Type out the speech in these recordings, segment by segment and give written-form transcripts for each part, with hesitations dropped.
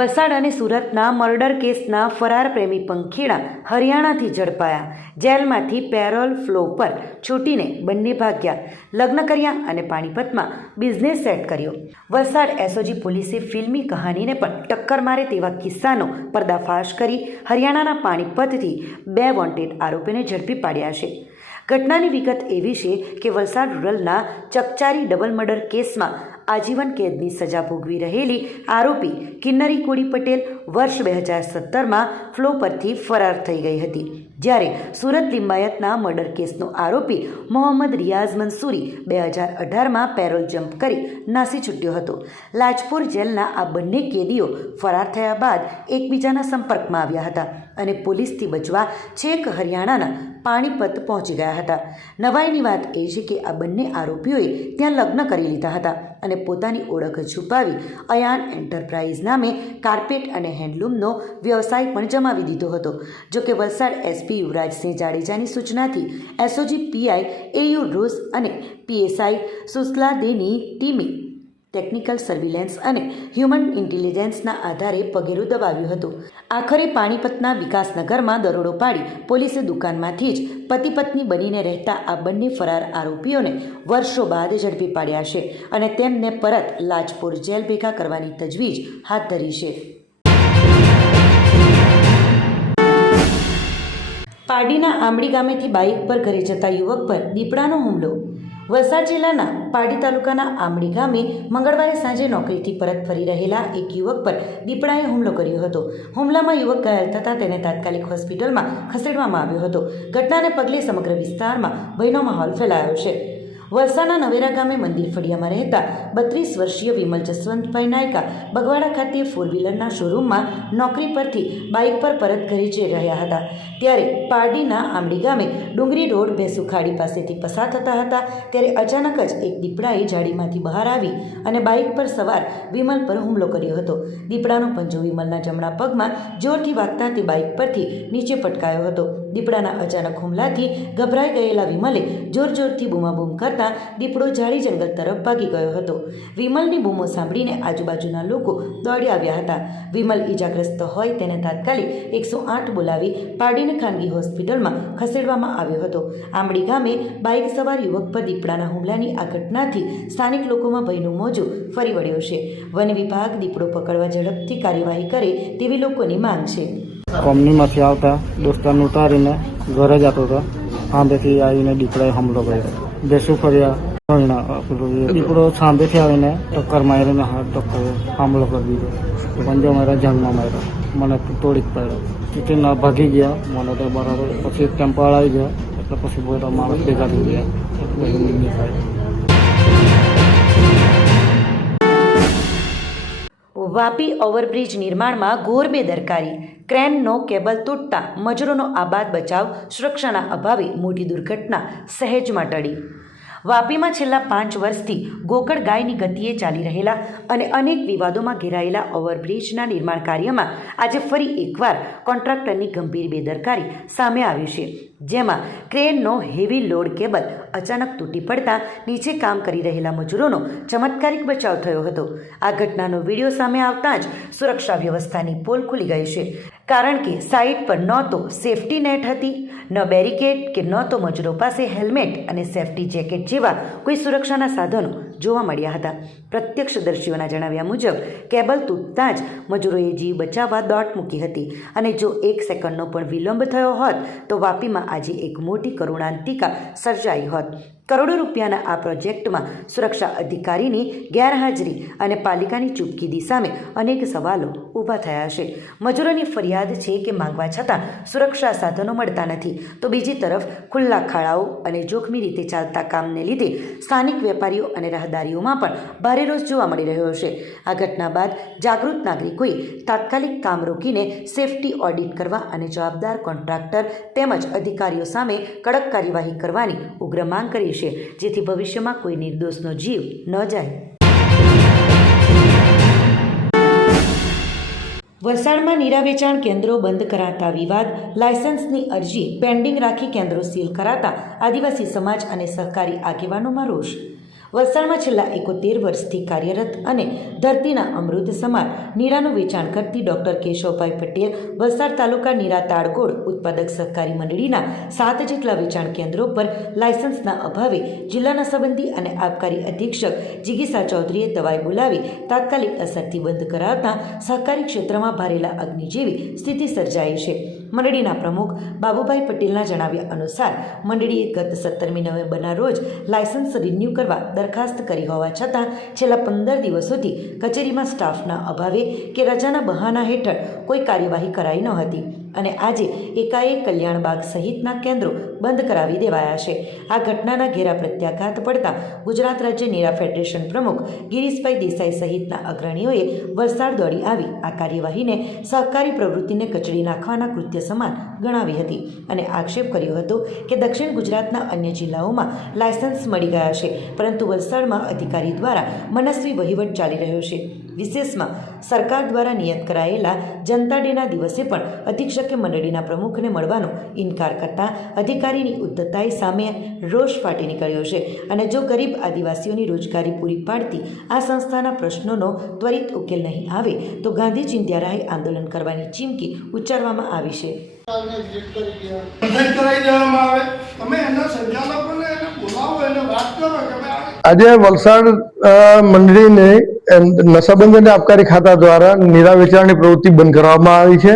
વલસાડ અને સુરતના મર્ડર કેસના ફરાર પ્રેમી પંખીડા હરિયાણાથી ઝડપાયા। જેલમાંથી પેરોલ ફ્લો પર છૂટીને બંને ભાગ્યા। લગ્ન કર્યા અને પાણીપતમાં બિઝનેસ સેટ કર્યો। વલસાડ એસઓજી પોલીસે ફિલ્મી કહાનીને પણ ટક્કર મારે તેવા કિસ્સાનો પર્દાફાશ કરી હરિયાણાના પાણીપતથી 2 વોન્ટેડ આરોપીને ઝડપી પાડ્યા છે। ઘટનાની વિગત એવી છે કે વલસાડ રૂરલના ચકચારી ડબલ મર્ડર કેસમાં આજીવન કેદની સજા ભોગવી રહેલી આરોપી કિન્નરી કોડી પટેલ વર્ષ 2017માં ફ્લો પરથી ફરાર થઈ ગઈ હતી, જ્યારે સુરત લિંબાયતના મર્ડર કેસનો આરોપી મોહમ્મદ રિયાઝ મંસૂરી 2018માં પેરોલ જમ્પ કરી નાસી છૂટ્યો હતો। લાજપુર જેલના આ બંને કેદીઓ ફરાર થયા બાદ એકબીજાના સંપર્કમાં આવ્યા હતા અને પોલીસથી બચવા છેક હરિયાણાના પાણીપત પહોંચી ગયા હતા। નવાઈની વાત એ છે કે આ બંને આરોપીઓએ ત્યાં લગ્ન કરી લીધા હતા અને પોતાની ઓળખ છુપાવી અયાન એન્ટરપ્રાઇઝ નામે કાર્પેટ અને હેન્ડલૂમનો વ્યવસાય પણ જમાવી દીધો હતો। જોકે વલસાડ એસપી યુવરાજસિંહ જાડેજાની સૂચનાથી એસઓજી પીઆઈ એયુ રોઝ અને પીએસઆઈ સુસલાદેની ટીમે ટેકનિકલ સર્વિલન્સ અને હ્યુમન ઇન્ટેલિજન્સના આધારે પગેરું દબાવ્યું હતું। આખરે પાણીપતના વિકાસનગરમાં દરોડો પાડી પોલીસે દુકાનમાંથી જ પતિ પત્ની બનીને રહેતા આ બંને ફરાર આરોપીઓને વર્ષો બાદ ઝડપી પાડ્યા છે અને તેમને પરત લાજપુર જેલ ભેગા કરવાની તજવીજ હાથ ધરી છે। પારડીના આંબડી ગામેથી બાઇક પર ઘરે જતા યુવક પર દીપડાનો હુમલો। વલસાડ જિલ્લાના પારડી તાલુકાના આંબડી ગામે મંગળવારે સાંજે નોકરીથી પરત ફરી રહેલા એક યુવક પર દીપડાએ હુમલો કર્યો હતો। હુમલામાં યુવક ઘાયલ થતાં તેને તાત્કાલિક હોસ્પિટલમાં ખસેડવામાં આવ્યો હતો। ઘટનાને પગલે સમગ્ર વિસ્તારમાં ભયનો માહોલ ફેલાયો છે। વલસાડના નવેરા ગામે મંદિર ફળિયામાં રહેતા 32 વર્ષીય વિમલ જસવંતભાઈ નાયકા બગવાડા ખાતે 4વ્હીલરના શોરૂમમાં નોકરી પરથી બાઇક પર પરત ઘરે જઈ રહ્યા હતા, ત્યારે પારડીના આંબડી ગામે ડુંગરી રોડ ભેંસુખાડી પાસેથી પસાર થતા હતા ત્યારે અચાનક જ એક દીપડાએ જાળીમાંથી બહાર આવી અને બાઇક પર સવાર વિમલ પર હુમલો કર્યો હતો। દીપડાનો પંજો વિમલના જમણા પગમાં જોરથી વાગતા તે બાઇક પરથી નીચે પટકાયો હતો। દીપડાના અચાનક હુમલાથી ગભરાઈ ગયેલા વિમલે જોરથી બૂમાબૂમ કરતા દીપડો ઝાડી જંગલ તરફ ભાગી ગયો હતો। વિમલની બૂમો સાંભળીને આજુબાજુના લોકો દોડી આવ્યા હતા। વિમલ ઈજાગ્રસ્ત હોય તેને તાત્કાલિક 108 બોલાવી પારડીની ખાનગી હોસ્પિટલમાં ખસેડવામાં આવ્યો હતો। આંબડી ગામે બાઇક સવાર યુવક પર દીપડાના હુમલાની આ ઘટનાથી સ્થાનિક લોકોમાં ભયનું મોજું ફરી વળ્યો છે। વન વિભાગ દીપડો પકડવા ઝડપથી કાર્યવાહી કરે તેવી લોકોની માંગ છે। કંપનીમાંથી આવતા દોસ્તારને ઉતારીને ઘરે જતો હતો, સાંભેથી આવીને દીપડાએ હુમલો કર્યો। બેસું ફર્યા દીપડો સાંભેથી આવીને ટક્કર મારીને ટક્કર હુમલો કરી દીધો। પંજો માર્યા, જંગમાં માર્યો, મને તોડી જ પડ્યો। ચૂંટી ના ભાગી ગયા, મને તો બરાબર પછી ટેમ્પો આવી ગયા એટલે પછી બધા માણસ ભેગા થઈ ગયા। વાપી ઓવરબ્રિજ નિર્માણમાં ઘોર બેદરકારી। ક્રેનનો કેબલ તૂટતા મજૂરોનો આબાદ બચાવ, સુરક્ષાના અભાવે મોટી દુર્ઘટના સહેજમાં ટળી। વાપીમાં છેલ્લા 5 વર્ષથી ગોકળ ગાયની ગતિએ ચાલી રહેલા અને અનેક વિવાદોમાં ઘેરાયેલા ઓવરબ્રિજના નિર્માણ કાર્યમાં આજે ફરી એકવાર કોન્ટ્રાક્ટરની ગંભીર બેદરકારી સામે આવી છે, જેમાં ક્રેનનો હેવી લોડ કેબલ અચાનક તૂટી પડતા નીચે કામ કરી રહેલા મજૂરોનો ચમત્કારિક બચાવ થયો હતો। આ ઘટનાનો વિડીયો સામે આવતા જ સુરક્ષા વ્યવસ્થાની પોલ ખુલી ગઈ છે, કારણ કે સાઇટ પર ન તો સેફટી નેટ હતી, ન બેરિકેડ કે ન તો મજૂરો પાસે હેલ્મેટ અને સેફટી જેકેટ જેવા કોઈ સુરક્ષાના સાધનો જોવા મળ્યા હતા। પ્રત્યક્ષદર્શીઓના જણાવ્યા મુજબ કેબલ તૂટતાં જ મજૂરોએ જીવ બચાવવા દોટ મૂકી હતી અને જો 1 સેકન્ડનો પણ વિલંબ થયો હોત તો વાપીમાં આજે એક મોટી કરુણાંતિકા સર્જાઈ હોત। કરોડો રૂપિયાના આ પ્રોજેક્ટમાં સુરક્ષા અધિકારીની ગેરહાજરી અને પાલિકાની ચૂપકીદી સામે અનેક સવાલો ઊભા થયા છે। મજૂરોની ફરિયાદ છે કે માંગવા છતાં સુરક્ષા સાધનો મળતા નથી, તો બીજી તરફ ખુલ્લા ખાડાઓ અને જોખમી રીતે ચાલતા કામને લીધે સ્થાનિક વેપારીઓ અને રાહદારીઓમાં પણ ભારે રોષ જોવા મળી રહ્યો છે। આ ઘટના બાદ જાગૃત નાગરિકોએ તાત્કાલિક કામ રોકીને સેફટી ઓડિટ કરવા અને જવાબદાર કોન્ટ્રાક્ટર તેમજ અધિકારીઓ સામે કડક કાર્યવાહી કરવાની ઉગ્ર માંગ કરી છે, જેથી ભવિષ્યમાં કોઈ નિર્દોષનો જીવ ન જાય। વલસાડમાં નીરા વેચાણ કેન્દ્રો બંધ કરાતા વિવાદ, લાયસન્સની અરજી પેન્ડિંગ રાખી કેન્દ્રો સીલ કરાતા આદિવાસી સમાજ અને સહકારી આગેવાનોમાં રોષ। વલસાડમાં છેલ્લા 71 વર્ષથી કાર્યરત અને ધરતીના અમૃત સમાન નીરાનું વેચાણ કરતી ડૉક્ટર કેશવભાઈ પટેલ વલસાડ તાલુકા નીરા તાળગોળ ઉત્પાદક સહકારી મંડળીના 7 જેટલા વેચાણ કેન્દ્રો પર લાયસન્સના અભાવે જિલ્લાના સંબંધી અને આબકારી અધિક્ષક જિગીસા ચૌધરીએ દવાઈ બોલાવી તાત્કાલિક અસરથી બંધ કરાવતા સહકારી ક્ષેત્રમાં ભારેલા અગ્નિ જેવી સ્થિતિ સર્જાઈ છે. મંડળીના પ્રમુખ બાબુભાઈ પટેલના જણાવ્યા અનુસાર મંડળીએ ગત 17મી નવેમ્બરના રોજ લાયસન્સ રિન્યૂ કરવા દરખાસ્ત કરી હોવા છતાં છેલ્લા 15 દિવસોથી કચેરીમાં સ્ટાફના અભાવે કે રજાના બહાના હેઠળ કોઈ કાર્યવાહી કરાઈ ન હતી અને આજે એકાએક કલ્યાણબાગ સહિતના કેન્દ્રો બંધ કરાવી દેવાયા છે. આ ઘટનાના ઘેરા પ્રત્યાઘાત પડતા ગુજરાત રાજ્ય નીરા ફેડરેશન પ્રમુખ ગિરીશભાઈ દેસાઈ સહિતના અગ્રણીઓએ વલસાડ દોડી આવી આ કાર્યવાહીને સહકારી પ્રવૃત્તિને કચડી નાખવાના કૃત્ય સમાન ગણાવી હતી અને આક્ષેપ કર્યો હતો કે દક્ષિણ ગુજરાતના અન્ય જિલ્લાઓમાં લાયસન્સ મળી ગયા છે, પરંતુ વલસાડમાં અધિકારી દ્વારા મનસ્વી વહીવટ ચાલી રહ્યો છે. વિશેષમાં સરકાર દ્વારા નિયત કરાયેલા જનતા ડેના દિવસે પણ અધિક્ષકે મંડળીના પ્રમુખને મળવાનો ઇનકાર કરતા અધિકારીની ઉદ્ધતાઈ સામે રોષ ફાટી નીકળ્યો છે અને જો ગરીબ આદિવાસીઓની રોજગારી પૂરી પાડતી આ સંસ્થાના પ્રશ્નોનો ત્વરિત ઉકેલ નહીં આવે તો ગાંધી ચિંધ્યા આંદોલન કરવાની ચીમકી ઉચ્ચારવામાં આવી છે. આજે વલસાડ મંડળીને નશાબંધી અને આબકારી ખાતા દ્વારા નીરા વેચાણની પ્રવૃત્તિ બંધ કરવામાં આવી છે.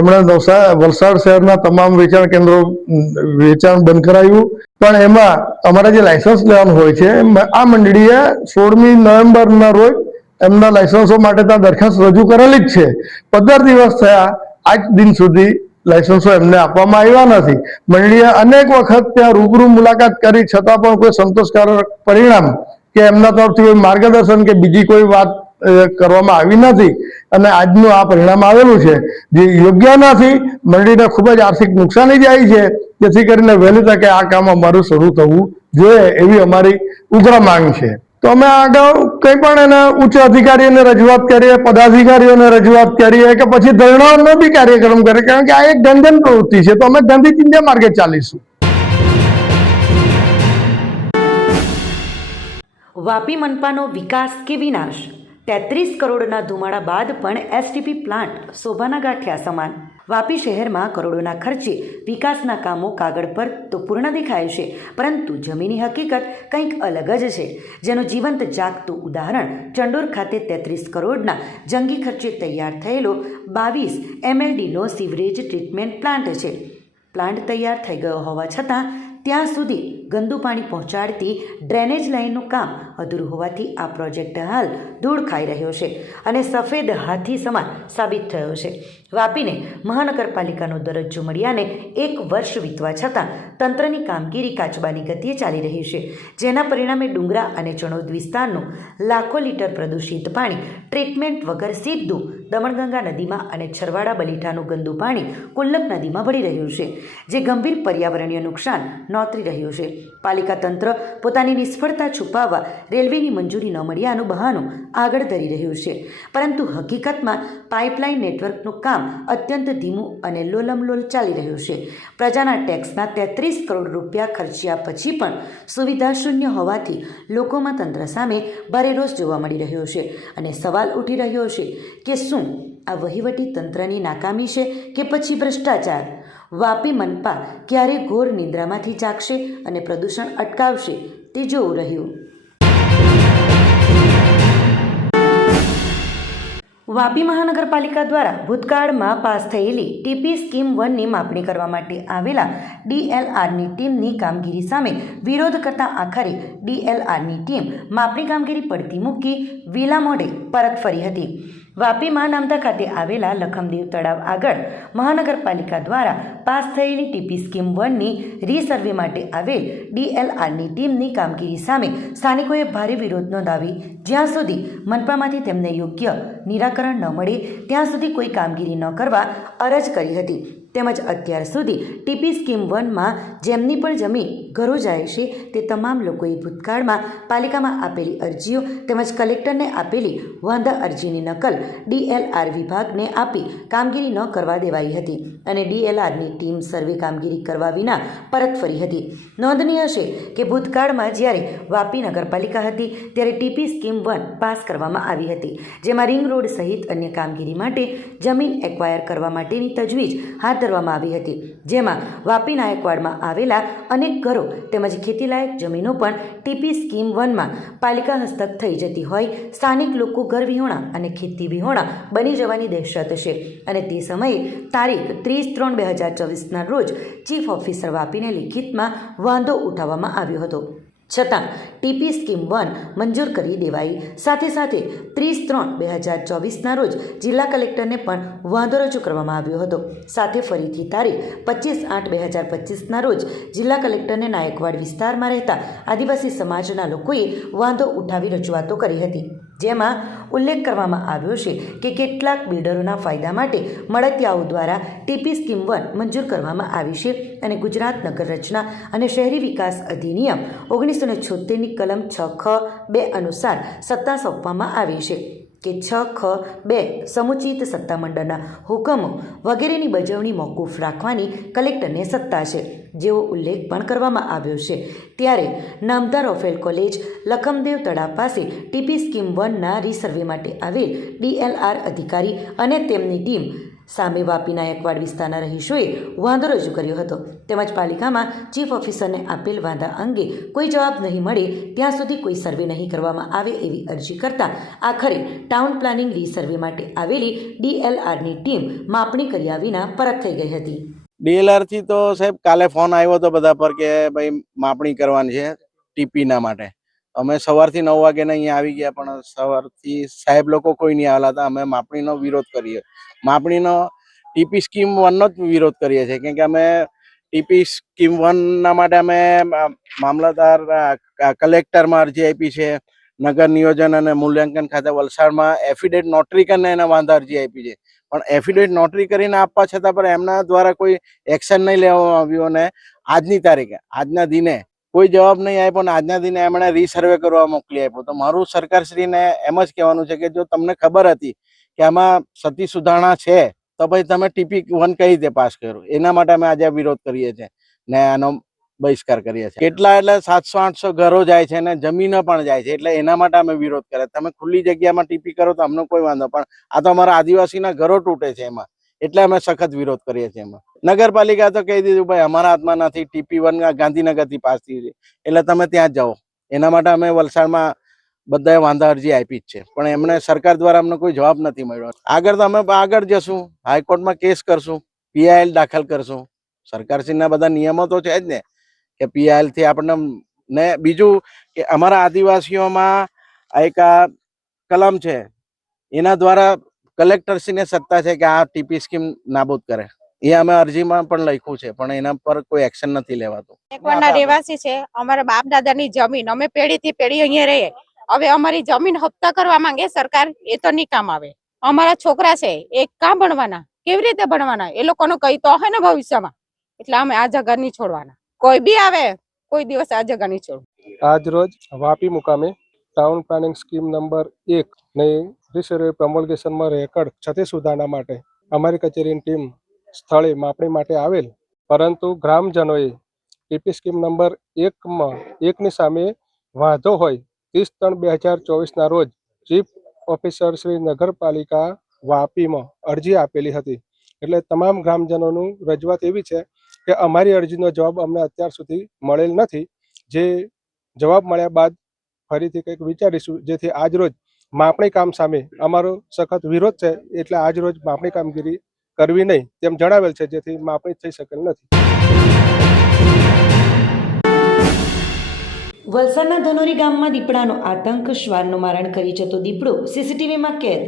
એમણે વલસાડ શહેરના તમામ વેચાણ કેન્દ્રો વેચાણ બંધ કરાવ્યું, પણ એમાં અમારે જે લાયસન્સ લેવાનું હોય છે આ મંડળીએ 16મી નવેમ્બરના રોજ એમના લાયસન્સો માટે ત્યાં દરખાસ્ત રજૂ કરેલી જ છે. 15 દિવસ થયા, આજ દિન સુધી લાયસન્સો એમને આપવામાં આવ્યા નથી. મંડળીએ અનેક વખત ત્યાં રૂબરૂ મુલાકાત કરી છતાં પણ કોઈ સંતોષકારક પરિણામ કે એમના તરફથી કોઈ માર્ગદર્શન કે બીજી કોઈ વાત કરવામાં આવી નથી અને આજનું આ પરિણામ આવેલું છે, જે યોગ્ય નથી. મંડળીને ખૂબ જ આર્થિક નુકસાની જાય છે, જેથી કરીને વહેલી તકે આ કામ અમારું શરૂ થવું જોઈએ એવી અમારી ઉગ્ર માંગ છે. તો અમે આગળ કંઈ પણ એના ઉચ્ચ અધિકારીઓને રજૂઆત કરીએ, પદાધિકારીઓને રજૂઆત કરીએ કે પછી ધરણાનો બી કાર્યક્રમ કરીએ, કારણ કે આ એક જનજન પ્રવૃત્તિ છે, તો અમે ગાંધી ચિંધ્યા માર્ગે ચાલીશું. વાપી મનપાનો વિકાસ કે વિનાશ? 33 કરોડના ધુમાડા બાદ પણ એસટીપી પ્લાન્ટ શોભાના ગાંઠિયા સમાન. વાપી શહેરમાં કરોડોના ખર્ચે વિકાસના કામો કાગળ પર તો પૂર્ણ દેખાય છે, પરંતુ જમીની હકીકત કંઈક અલગ જ છે, જેનું જીવંત જાગતું ઉદાહરણ ચંડોર ખાતે 33 કરોડના જંગી ખર્ચે તૈયાર થયેલો 22 MLDનો સીવરેજ ટ્રીટમેન્ટ પ્લાન્ટ છે. પ્લાન્ટ તૈયાર થઈ ગયો હોવા છતાં ત્યાં સુધી ગંદુ પાણી પહોંચાડતી ડ્રેનેજ લાઇનનું કામ અધૂરું હોવાથી આ પ્રોજેક્ટ હાલ ધૂળ ખાઈ રહ્યો છે અને સફેદ હાથી સમાન સાબિત થયો છે. વાપીને મહાનગરપાલિકાનો દરજ્જો મળ્યાને 1 વર્ષ વીતવા છતાં તંત્રની કામગીરી કાચબાની ગતિએ ચાલી રહી છે, જેના પરિણામે ડુંગરા અને ચણોદ વિસ્તારનું લાખો લીટર પ્રદૂષિત પાણી ટ્રીટમેન્ટ વગર સીધું દમણગંગા નદીમાં અને છરવાડા બલીઠાનું ગંદુ પાણી કુલ્લક નદીમાં ભળી રહ્યું છે, જે ગંભીર પર્યાવરણીય નુકસાન નોતરી રહ્યું છે. પાલિકા તંત્ર પોતાની નિષ્ફળતા છુપાવવા રેલવેની મંજૂરી ન મળ્યાનું બહાનું આગળ ધરી રહ્યું છે, પરંતુ હકીકતમાં પાઇપલાઇન નેટવર્કનું કામ અત્યંત ધીમું અને લોલમલોલ ચાલી રહ્યું છે. પ્રજાના ટેક્સના 33 કરોડ રૂપિયા ખર્ચ્યા પછી પણ સુવિધા શૂન્ય હોવાથી લોકોમાં તંત્ર સામે ભારે રોષ જોવા મળી રહ્યો છે અને સવાલ ઉઠી રહ્યો છે કે શું આ વહીવટી તંત્રની નાકામી છે કે પછી ભ્રષ્ટાચાર? વાપી મનપા ક્યારે ઘોર નિંદ્રામાંથી જાગશે અને પ્રદૂષણ અટકાવશે તે જોવું રહ્યું. વાપી મહાનગરપાલિકા દ્વારા ભૂતકાળમાં પાસ થયેલી ટીપી સ્કીમ 1ની માપણી કરવા માટે આવેલા DLRની ટીમની કામગીરી સામે વિરોધ કરતા આખરે DLRની ટીમ માપણી કામગીરી પડતી મૂકી વિલા મોઢે પરત ફરી હતી. વાપીમાં નામદા ખાતે આવેલા લખમદેવ તળાવ આગળ મહાનગરપાલિકા દ્વારા પાસ થયેલી ટીપી સ્કીમ 1ની રીસર્વે માટે આવેલ DLRની ટીમની કામગીરી સામે સ્થાનિકોએ ભારે વિરોધ નોંધાવી જ્યાં સુધી મનપામાંથી તેમને યોગ્ય નિરાકરણ ન મળે ત્યાં સુધી કોઈ કામગીરી ન કરવા અરજ કરી હતી. તેમજ અત્યાર સુધી ટીપી સ્કીમ 1માં જેમની પણ જમીન ઘરો જાય છે તે તમામ લોકોએ ભૂતકાળમાં પાલિકામાં આપેલી અરજીઓ તેમજ કલેક્ટરને આપેલી વાંધા અરજીની નકલ DLR વિભાગને આપી કામગીરી ન કરવા દેવાઈ હતી અને DLRની ટીમ સર્વે કામગીરી કરવા વિના પરત ફરી હતી. નોંધનીય છે કે ભૂતકાળમાં જ્યારે વાપી નગરપાલિકા હતી ત્યારે ટીપી સ્કીમ 1 પાસ કરવામાં આવી હતી, જેમાં રિંગ રોડ સહિત અન્ય કામગીરી માટે જમીન એક્વાયર કરવા માટેની તજવીજ હાથ ધરવામાં આવી હતી, જેમાં વાપી નાયકવાડમાં આવેલા અનેક ઘરો તેમજ ખેતીલાયક જમીનો પણ ટીપી સ્કીમ 1માં પાલિકા હસ્તક થઈ જતી હોય સ્થાનિક લોકો ઘર વિહોણા અને ખેતી વિહોણા બની જવાની દહેશત છે. અને તે સમયે તારીખ 30/3/2024ના રોજ ચીફ ઓફિસર વાપીને લિખિતમાં વાંધો ઉઠાવવામાં આવ્યો હતો, છતાં ટીપી સ્કીમ 1 મંજૂર કરી દેવાઈ. સાથે સાથે 30/3/2024ના રોજ જિલ્લા કલેક્ટરને પણ વાંધો રજૂ કરવામાં આવ્યો હતો. સાથે ફરીથી તારીખ 25/8/2025ના રોજ જિલ્લા કલેક્ટરને નાયકવાડ વિસ્તારમાં રહેતા આદિવાસી સમાજના લોકોએ વાંધો ઉઠાવી રજૂઆતો કરી હતી, જેમાં ઉલ્લેખ કરવામાં આવ્યો છે કે કેટલાક બિલ્ડરોના ફાયદા માટે મળતિયાઓ દ્વારા ટીપી સ્કીમ 1 મંજૂર કરવામાં આવી છે અને ગુજરાત નગર રચના અને શહેરી વિકાસ અધિનિયમ 1976ની કલમ 6(ખ)(2) અનુસાર સત્તા સોંપવામાં આવી છે કે 6(ખ)(2) સમુચિત સત્તામંડળના હુકમો વગેરેની બજવણી મોકૂફ રાખવાની કલેક્ટરને સત્તા છે, જેવો ઉલ્લેખ પણ કરવામાં આવ્યો છે. ત્યારે નામદાર ઓફેલ કોલેજ લખમદેવ તળાવ પાસે ટીપી સ્કીમ 1ના રીસર્વે માટે આવેલ DLR અધિકારી અને તેમની ટીમ સામે વાપી નાયકવાડ વિસ્તારના રહીશોએ વાંધો રજૂ કર્યો હતો, તેમજ પાલિકામાં ચીફ ઓફિસરને આપેલ વાંધા અંગે કોઈ જવાબ નહીં મળે ત્યાં સુધી કોઈ સર્વે નહીં કરવામાં આવે એવી અરજી કરતા આખરે ટાઉન પ્લાનિંગ રીસર્વે માટે આવેલી DLRની ટીમ માપણી કર્યા વિના પરત થઈ ગઈ હતી. DLR થી તો સાહેબ કાલે ફોન આવ્યો હતો બધા પર કે ભાઈ માપણી કરવાની છે ટીપીના માટે. અમે સવારથી 9 વાગ્યાના અહીંયા આવી ગયા, પણ સવારથી સાહેબ લોકો કોઈ નહીં આવેલા હતા. અમે માપણીનો વિરોધ કરીએ, માપણીનો ટીપી સ્કીમ 1નો જ વિરોધ કરીએ છીએ, કેમ કે અમે ટીપી સ્કીમ 1ના માટે અમે મામલતદાર કલેક્ટરમાં અરજી આપી છે, નગર નિયોજન અને મૂલ્યાંકન ખાતે વલસાડમાં એફિડેવિટ નોટરી કરીને એના વાંધા અરજી આપી છે, પણ એફિડેવિટ નોટરી કરીને આપવા છતાં પણ એમના દ્વારા કોઈ એક્શન નહીં લેવામાં આવ્યું. અને આજની તારીખે આજના દિને કોઈ જવાબ નહીં આપ્યો અને આજના દિને એમણે રીસર્વે કરવા મોકલી આપ્યો. તો મારું સરકારશ્રીને એમ જ કહેવાનું છે કે જો તમને ખબર હતી કે આમાં સતી સુધારણા છે તો ભાઈ તમે ટીપી 1 કઈ રીતે પાસ કર્યું, એના માટે અમે આજે વિરોધ કરીએ છીએ ને આનો બહિષ્કાર કરીએ છીએ. કેટલા એટલે 700-800 ઘરો જાય છે અને જમીનો પણ જાય છે, એટલે એના માટે અમે વિરોધ કરીએ. તમે ખુલ્લી જગ્યામાં ટીપી કરો તો અમને કોઈ વાંધો, પણ આ તો અમારા આદિવાસીના ઘરો તૂટે છે એમાં, એટલે અમે સખત વિરોધ કરીએ છીએ. એમાં નગરપાલિકા તો કહી દીધું ભાઈ અમારા હાથમાં નથી, ટીપી 1 ગાંધીનગરથી પાસ થઈ છે એટલે તમે ત્યાં જાઓ. એના માટે અમે વલસાડમાં બધાએ વાંધા અરજી આપી જ છે, પણ એમને સરકાર દ્વારા અમને કોઈ જવાબ નથી મળ્યો. આગળ તો અમે આગળ જશું, હાઈકોર્ટમાં કેસ કરશું, PIL દાખલ કરશું. સરકારશ્રીના બધા નિયમો તો છે જ ને કે PIL થી આપણને. ને બીજું કે અમારા આદિવાસીઓમાં એક આ કલમ છે, એના દ્વારા કલેક્ટરશ્રીને સત્તા છે કે આ ટીપી સ્કીમ નાબૂદ કરે. એ અમે અરજીમાં પણ લખ્યું છે, પણ એના પર કોઈ એક્શન નથી લેવાતું. નાયકવાડના રહેવાસી છે, અમારા બાપ દાદાની જમીન અમે પેઢીથી પેઢી અહીંયા રહીએ. હવે અમારી જમીન હપ્તા કરવા માંગે સરકાર, એ તો નહીં કામ આવે. અમારા છોકરા છે એ કાં ભણવાના, કેવી રીતે ભણવાના, એ લોકોનો કઈ તો હોય ને ભવિષ્યમાં. એટલે અમે આ જગા નહીં છોડવાના. કોઈ બી આવે કોઈ દિવસ આ જગા નહીં છોડવું. આજ રોજ વાપી મુકામે ટાઉન પ્લાનિંગ સ્કીમ નંબર 1 ની રીસર્વે પ્રમોલગેશનમાં રેકર્ડ છતે સુધારણા માટે અમારી કચેરીની ટીમ સ્થળે માપણી માટે આવેલ, પરંતુ ગ્રામજનોએ ટીપી સ્કીમ નંબર 1ની સામે વાંધો હોય 30/3/2024ના રોજ ચીફ ઓફિસર શ્રી નગરપાલિકા વાપીમાં અરજી આપેલી હતી. એટલે તમામ ગ્રામજનોનું રજૂઆત એવી છે કે અમારી અરજીનો જવાબ અમને અત્યાર સુધી મળેલ નથી. જે જવાબ મળ્યા બાદ ફરીથી કંઈક વિચારીશું, જેથી આજ રોજ માપણી કામ સામે અમારો સખત વિરોધ છે. એટલે આજ રોજ માપણી કામગીરી કરવી નહીં તેમ જણાવેલ છે, જેથી માપણી થઈ શકેલ નથી. વલસાડના ધનોરી ગામમાં દીપડાનો આતંક, શ્વાનનું મારણ કરી જતો દીપડો CCTVમાં કેદ.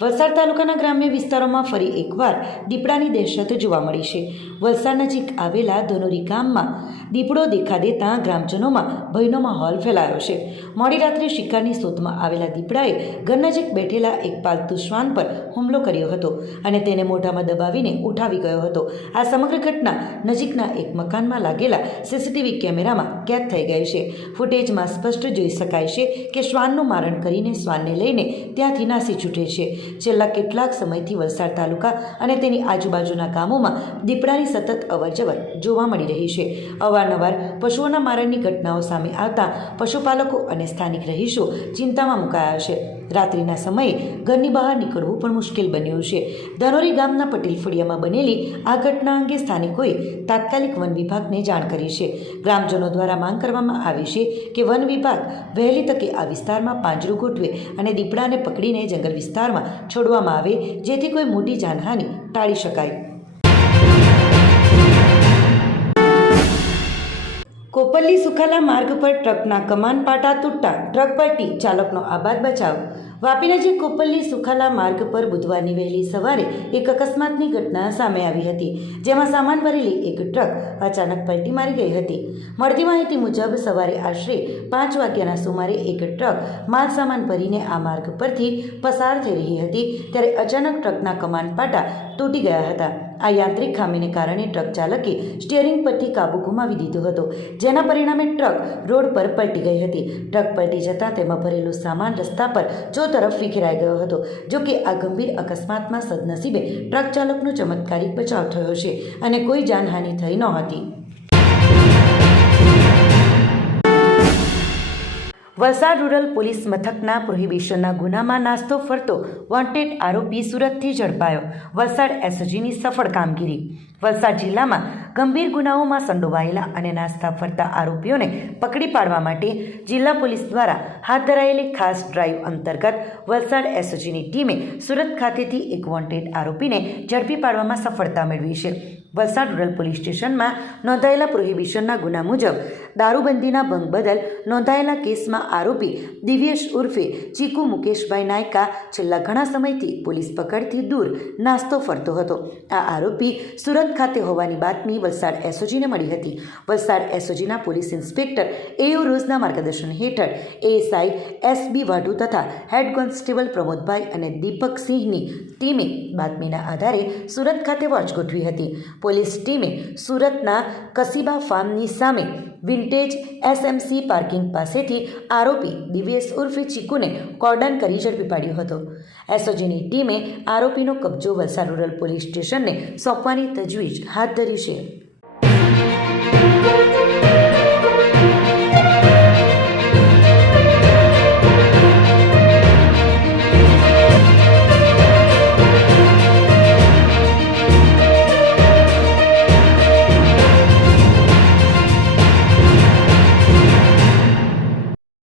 વલસાડ તાલુકાના ગ્રામ્ય વિસ્તારોમાં ફરી એકવાર દીપડાની દહેશત જોવા મળી છે. વલસાડ નજીક આવેલા ધનોરી ગામમાં દીપડો દેખા દેતા ગ્રામજનોમાં ભયનો માહોલ ફેલાયો છે. મોડી રાત્રે શિકારની શોધમાં આવેલા દીપડાએ ઘર નજીક બેઠેલા એક પાલતુ શ્વાન પર હુમલો કર્યો હતો અને તેને મોઢામાં દબાવીને ઉઠાવી ગયો હતો. આ સમગ્ર ઘટના નજીકના એક મકાનમાં લાગેલા CCTV કેમેરામાં કેદ થઈ ગઈ છે. ફૂટેજમાં સ્પષ્ટ જોઈ શકાય છે કે શ્વાનનું મારણ કરીને શ્વાનને લઈને ત્યાંથી નાસી છૂટે છે. છેલ્લા કેટલાક સમયથી વલસાડ તાલુકા અને તેની આજુબાજુના ગામોમાં દીપડાની સતત અવરજવર જોવા મળી રહી છે. અવારનવાર પશુઓના મારણની ઘટનાઓ સામે આવતા પશુપાલકો અને સ્થાનિક રહીશો ચિંતામાં મુકાયા છે. રાત્રિના સમયે ઘરની બહાર નીકળવું પણ મુશ્કેલ બન્યું છે. ધનોરી ગામના પટેલ ફળિયામાં બનેલી આ ઘટના અંગે સ્થાનિકોએ તાત્કાલિક વન વિભાગને જાણ કરી છે. ગ્રામજનો દ્વારા માંગ કરવામાં આવી છે કે વન વિભાગ વહેલી તકે આ વિસ્તારમાં પાંજરું ગોઠવે અને દીપડાને પકડીને જંગલ વિસ્તારમાં છોડવામાં આવે, જેથી કોઈ મોટી જાનહાનિ ટાળી શકાય. કોપલ્લી સુખાલા માર્ગ પર ટ્રકના કમાન પાટા તૂટતા ટ્રક પલટી, ચાલકનો આબાદ બચાવ. વાપી નજીક કોપલ્લી સુખાલા માર્ગ પર બુધવારની વહેલી સવારે એક અકસ્માતની ઘટના સામે આવી હતી, જેમાં સામાન ભરેલી એક ટ્રક અચાનક પલટી મારી ગઈ હતી. મળતી માહિતી મુજબ સવારે આશરે 5 વાગ્યાના સુમારે એક ટ્રક માલ સામાન ભરીને આ માર્ગ પરથી પસાર થઈ રહી હતી, ત્યારે અચાનક ટ્રકના કમાન પાટા તૂટી ગયા હતા. આ યાંત્રિક ખામીને કારણે ટ્રક ચાલકે સ્ટીયરિંગ પરથી કાબુ ગુમાવી દીધો હતો, જેના પરિણામે ટ્રક રોડ પર પલટી ગઈ હતી. ટ્રક પલટી જતાં તેમાં ભરેલો સામાન રસ્તા પર તરફ વિખેરાઈ ગયો હતો. જોકે આ ગંભીર અકસ્માતમાં સદનસીબે ટ્રક ચાલકનો ચમત્કારિક બચાવ થયો છે અને કોઈ જાનહાનિ થઈ નહોતી. વલસાડ રૂરલ પોલીસ મથકના પ્રોહિબિશનના ગુનામાં નાસ્તો ફરતો વોન્ટેડ આરોપી સુરતથી ઝડપાયો. વલસાડ એસઓજીની સફળ કામગીરી. વલસાડ જિલ્લામાં ગંભીર ગુનાઓમાં સંડોવાયેલા અને નાસ્તા ફરતા આરોપીઓને પકડી પાડવા માટે જિલ્લા પોલીસ દ્વારા હાથ ધરાયેલી ખાસ ડ્રાઈવ અંતર્ગત વલસાડ એસઓજીની ટીમે સુરત ખાતેથી એક વોન્ટેડ આરોપીને ઝડપી પાડવામાં સફળતા મેળવી છે. વલસાડ રૂરલ પોલીસ સ્ટેશનમાં નોંધાયેલા પ્રોહિબિશનના ગુના મુજબ દારૂબંધીના ભંગ બદલ નોંધાયેલા કેસમાં આરોપી દિવ્યેશ ઉર્ફે ચીકુ મુકેશભાઈ નાયકા છેલ્લા ઘણા સમયથી પોલીસ પકડથી દૂર નાસ્તો ફરતો હતો. આ આરોપી સુરત ખાતે હોવાની બાતમી વલસાડ એસઓજીને મળી હતી. વલસાડ એસઓજીના પોલીસ ઇન્સ્પેક્ટર એયુ રોઝના માર્ગદર્શન હેઠળ એએસઆઈ એસબી વાઢુ તથા હેડ કોન્સ્ટેબલ પ્રમોદભાઈ અને દીપક સિંહની ટીમે બાતમીના આધારે સુરત ખાતે વોચ ગોઠવી હતી. પોલીસ ટીમે સુરતના કસીબા ફાર્મની સામે વિન્ટેજ એસએમસી પાર્કિંગ પાસેથી આરોપી દિવ્યેશ ઉર્ફે ચીકુને કોર્ડન કરી ઝડપી પાડ્યો હતો. એસઓજીની ટીમે આરોપીનો કબજો વલસાડ રૂરલ પોલીસ સ્ટેશનને સોંપવાની તજવીજ હાથ ધરી છે.